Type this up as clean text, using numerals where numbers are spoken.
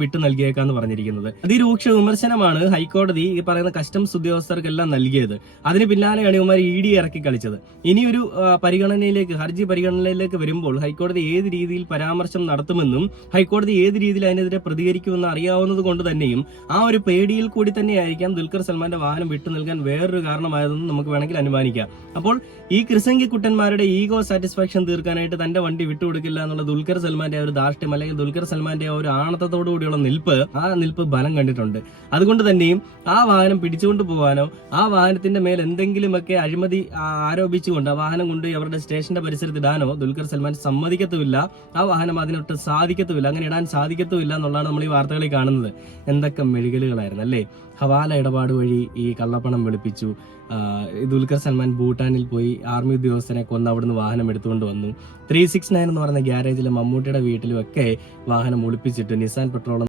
വിട്ടു നൽകിയേക്കാന്ന് പറഞ്ഞിരിക്കുന്നത്. അതിരൂക്ഷ വിമർശനമാണ് ഹൈക്കോടതി ഈ പറയുന്ന കസ്റ്റംസ് ഉദ്യോഗസ്ഥർക്കെല്ലാം നൽകിയത്. അതിന് പിന്നാലെയാണ് ഇവന്മാർ ED ഇറക്കി കളിച്ചത്. ഇനിയൊരു ഹർജി പരിഗണനയിലേക്ക് വരുമ്പോൾ ഹൈക്കോടതി ഏത് രീതിയിൽ പരാമർശം നടത്തുമെന്നും ഹൈക്കോടതി ഏത് രീതിയിൽ അതിനെതിരെ പ്രതികരിക്കുമെന്ന് അറിയാവുന്നത് കൊണ്ട് തന്നെയും ആ ഒരു പേടിയിൽ കൂടി തന്നെയായിരിക്കാം ദുൽഖർ സൽമാന്റെ വാഹനം വിട്ടു നൽകാൻ വേറൊരു കാരണമായതെന്ന് നമുക്ക് വേണമെങ്കിൽ അനുമാനിക്കാം. അപ്പോൾ ഈ ക്രിസംഗി കുട്ടന്മാരുടെ ഈഗോ സാറ്റിസ്ഫാക്ഷൻ തീർക്കാനായിട്ട് തന്റെ വണ്ടി വിട്ടുകൊടുക്കില്ല എന്നുള്ള ദുൽഖർ സൽമാന്റെ ഒരു ധാർഷ്ട്യം അല്ലെങ്കിൽ ദുൽഖർ സൽമാന്റെ ഒരു ആണത്തത്തോടു കൂടിയുള്ള നിൽപ്പ് ബലം കണ്ടിട്ടുണ്ട്. അതുകൊണ്ട് തന്നെയും ആ വാഹനം പിടിച്ചുകൊണ്ട് പോകാനോ ആ വാഹനത്തിന്റെ മേൽ എന്തെങ്കിലുമൊക്കെ അഴിമതി ആരോപിച്ചുകൊണ്ട് ആ വാഹനം കൊണ്ട് അവരുടെ സ്റ്റേഷന്റെ പരിസരത്ത് ഇടാനോ ദുൽഖർ സൽമാൻ സമ്മതിക്കത്തുമില്ല. ആ വാഹനം അതിനൊട്ട് സാധിക്കത്തുമില്ല, അങ്ങനെ ഇടാൻ സാധിക്കത്തുമില്ല എന്നുള്ളതാണ് നമ്മൾ ഈ വാർത്തകളിൽ കാണുന്നത്. എന്തൊക്കെ മെഴുകലുകളായിരുന്നു അല്ലേ. ഹവാല ഇടപാട് വഴി ഈ കള്ളപ്പണം വെളുപ്പിച്ചു. ദുൽഖർ സൽമാൻ ഭൂട്ടാനിൽ പോയി ആർമി ഉദ്യോഗസ്ഥനെ കൊന്ന് അവിടുന്ന് വാഹനം എടുത്തുകൊണ്ട് വന്നു. 369 എന്ന് പറയുന്ന ഗ്യാരേജിലെ മമ്മൂട്ടിയുടെ വീട്ടിലും ഒക്കെ വാഹനം ഒളിപ്പിച്ചിട്ട് നിസാൻ പെട്രോൾ